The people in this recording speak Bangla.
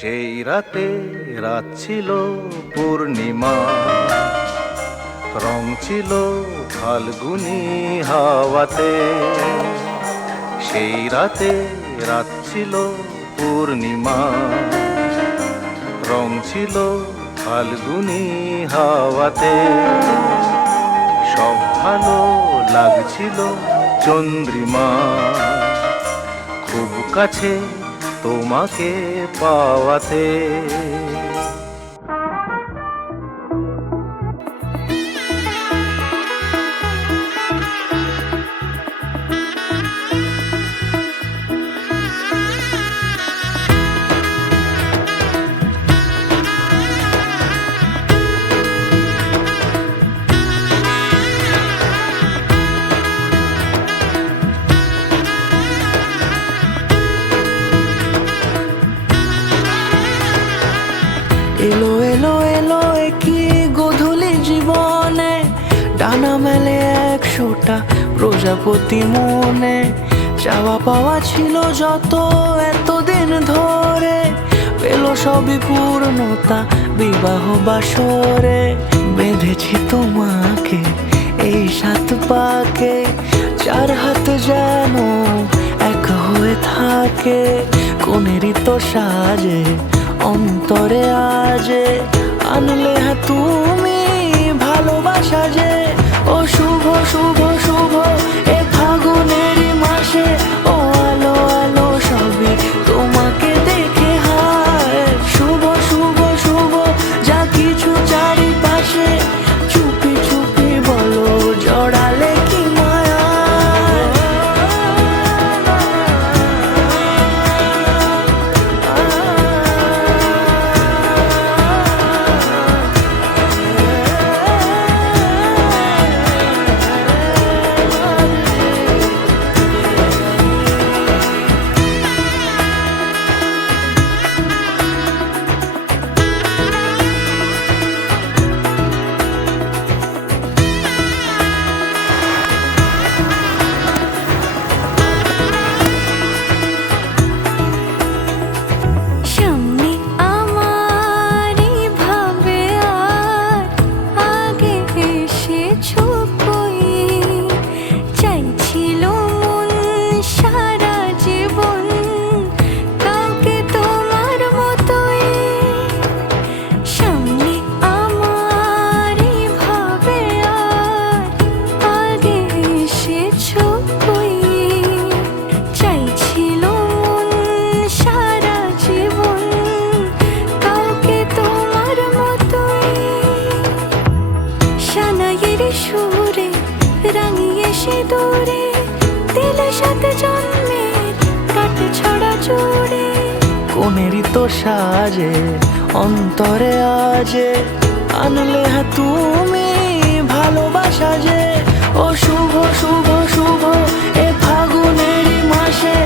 সেই রাতে রাত ছিল পূর্ণিমা, রং ছিল ফাল্গুনি হাওয়াতে। সেই রাতে রাত ছিল পূর্ণিমা, রং ছিল ফাল্গুনি হাওয়াতে। সব ভালো লাগছিল চন্দ্রিমা, খুব কাছে তোমাকে পাওয়াতে। এলো এলো এলো একই গোধূলি জীবনে, ডানা মেলে 100টা প্রজাপতি মনে। চাওয়া পাওয়া ছিল যত এতদিন ধরে, পেল সবই পূর্ণতা বিবাহ বাসরে। বেঁধেছি তোমাকে এই 7 পাকে, 4 হাত যেন এক হয়ে থাকে। কোনেরই তো সাজে অন্তরে আজে, আনলে হ্যাঁ তুমি ভালোবাসা যে। ও শুভ শুভ শুভ এ ফাগুনেরই মাসে, ও আলো আলো সবই তোমাকে দেখে হায়। শুভ শুভ শুভ যা কিছু চারিপাশে, চুপি চুপি বলো জড়ালে কি মায়া। সুরে রাঙিয়ে সে দূরে, দিলে 7 জন্মের কাট ছড়া জোড়ে। কোনেরই তো সাজে অন্তরে আজে, আনলে হ্যাঁ তুমি ভালোবাসা যে। ও শুভ শুভ শুভ এ ফাগুনেরই মাসে,